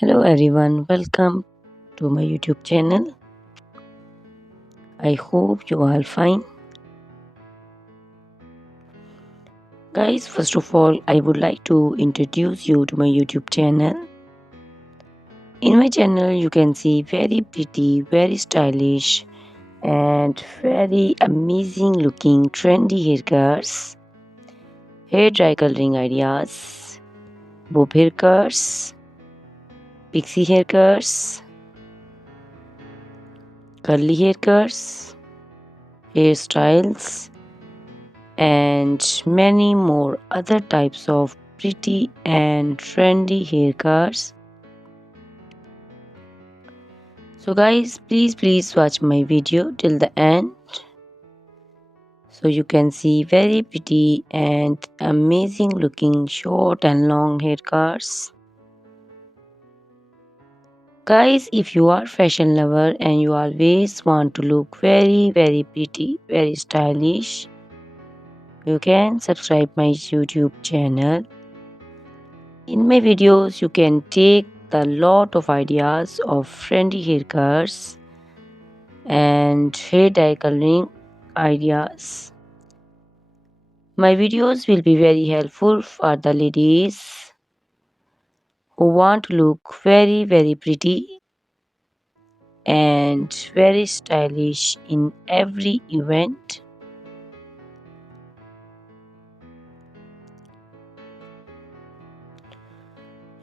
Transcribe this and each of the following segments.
Hello everyone, welcome to my YouTube channel. I hope you are fine. Guys, first of all, I would like to introduce you to my YouTube channel. In my channel, you can see very pretty, very stylish, and very amazing looking trendy haircuts, hair dry coloring ideas, bob haircuts, pixie haircuts, curly haircuts, hairstyles, and many more other types of pretty and trendy haircuts. So guys, please watch my video till the end so you can see very pretty and amazing looking short and long haircuts. Guys, if you are fashion lover and you always want to look very pretty, very stylish, you can subscribe my YouTube channel. In my videos, you can take a lot of ideas of trendy haircuts and hair dye coloring ideas. My videos will be very helpful for the ladies who want to look very pretty and very stylish in every event.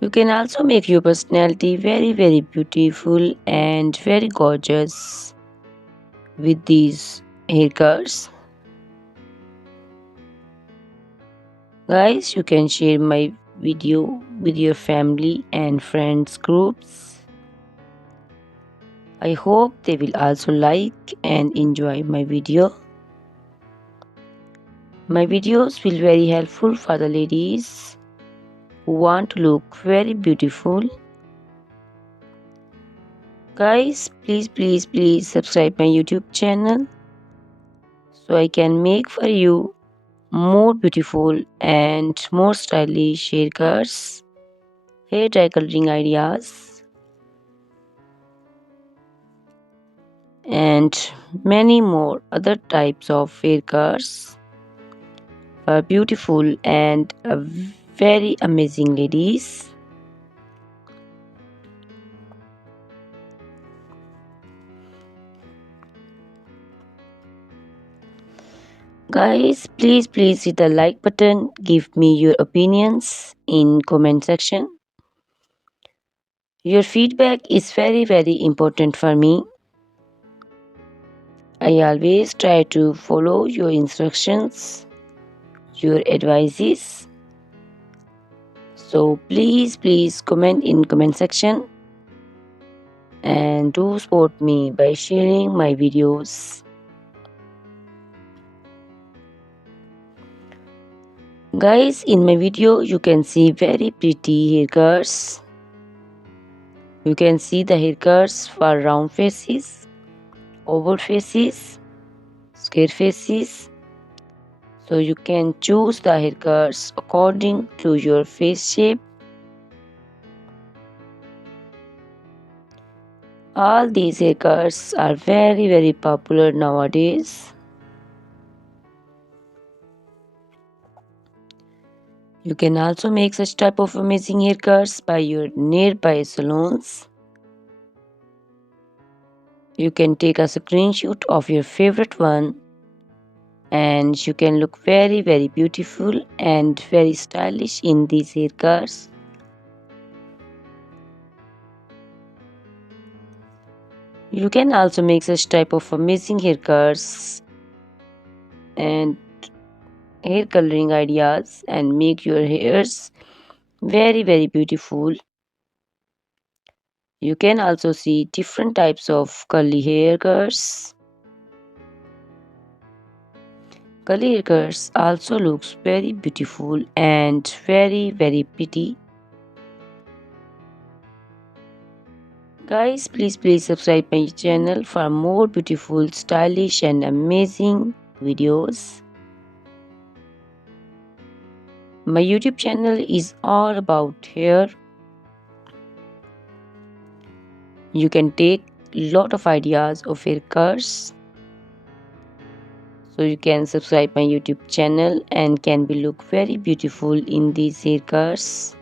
You can also make your personality very beautiful and very gorgeous with these haircuts. Guys, you can share my video with your family and friends groups. I hope they will also like and enjoy my video. My videos will very helpful for the ladies who want to look very beautiful. Guys, please subscribe my YouTube channel so I can make for you more beautiful and more stylish haircuts, hair dye coloring ideas, and many more other types of haircuts for beautiful and very amazing ladies. Guys, please hit the like button, give me your opinions in comment section. Your feedback is very important for me. I always try to follow your instructions, your advices. So please comment in comment section and do support me by sharing my videos. Guys, in my video you can see very pretty haircuts. You can see the haircuts for round faces, oval faces, square faces. So you can choose the haircuts according to your face shape. All these haircuts are very popular nowadays. You can also make such type of amazing haircuts by your nearby salons. You can take a screenshot of your favorite one and you can look very beautiful and very stylish in these haircuts. You can also make such type of amazing haircuts and hair coloring ideas and make your hairs very beautiful. You can also see different types of curly haircuts. Curly haircuts also looks very beautiful and very pretty. Guys, please subscribe my channel for more beautiful, stylish and amazing videos. My YouTube channel is all about hair. You can take lot of ideas of haircuts. So you can subscribe my YouTube channel and can be look very beautiful in these haircuts.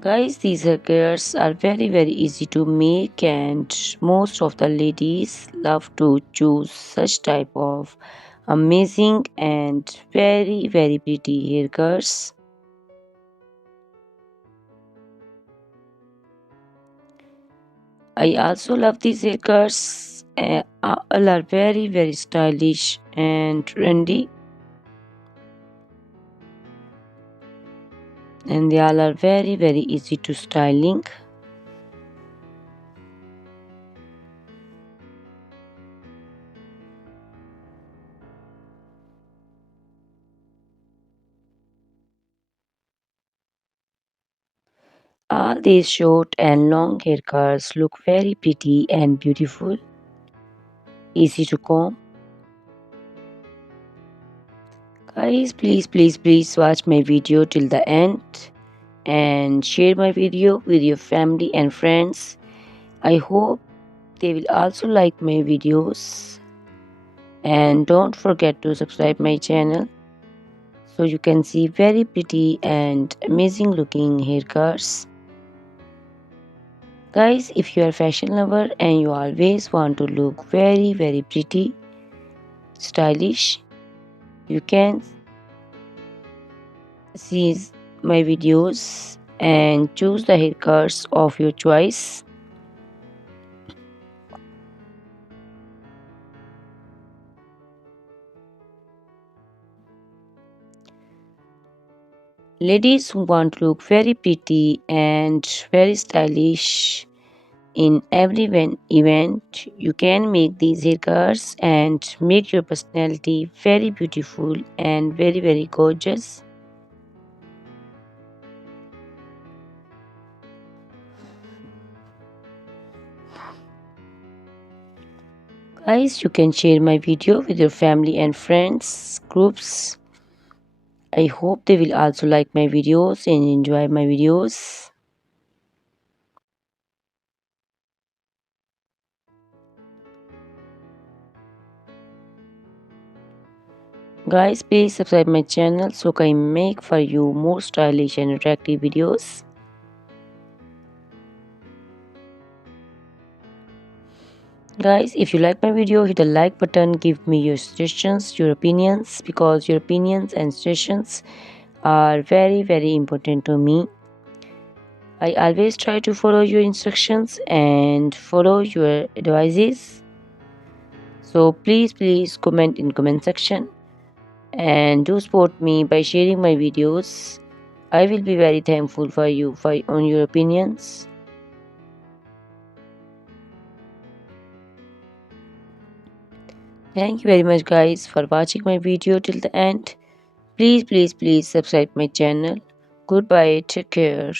Guys, these haircuts are very easy to make, and most of the ladies love to choose such type of amazing and very pretty haircuts. I also love these haircuts. All are very stylish and trendy, and they all are very easy to styling. All these short and long haircuts look very pretty and beautiful, easy to comb. Guys, please watch my video till the end and share my video with your family and friends. I hope they will also like my videos, and don't forget to subscribe my channel so you can see very pretty and amazing looking haircuts. Guys, if you are fashion lover and you always want to look very pretty, stylish, you can see my videos and choose the haircuts of your choice. Ladies who want to look very pretty and very stylish in every event, you can make these haircuts and make your personality very beautiful and very gorgeous. Guys, you can share my video with your family and friends groups. I hope they will also like my videos and enjoy my videos. Guys, please subscribe my channel so I can make for you more stylish and attractive videos. Guys, if you like my video, hit the like button, give me your suggestions, your opinions, because your opinions and suggestions are very important to me. I always try to follow your instructions and follow your advices. So please comment in comment section and do support me by sharing my videos. I will be very thankful for you on your opinions. Thank you very much guys for watching my video till the end. Please subscribe my channel. Goodbye. Take care.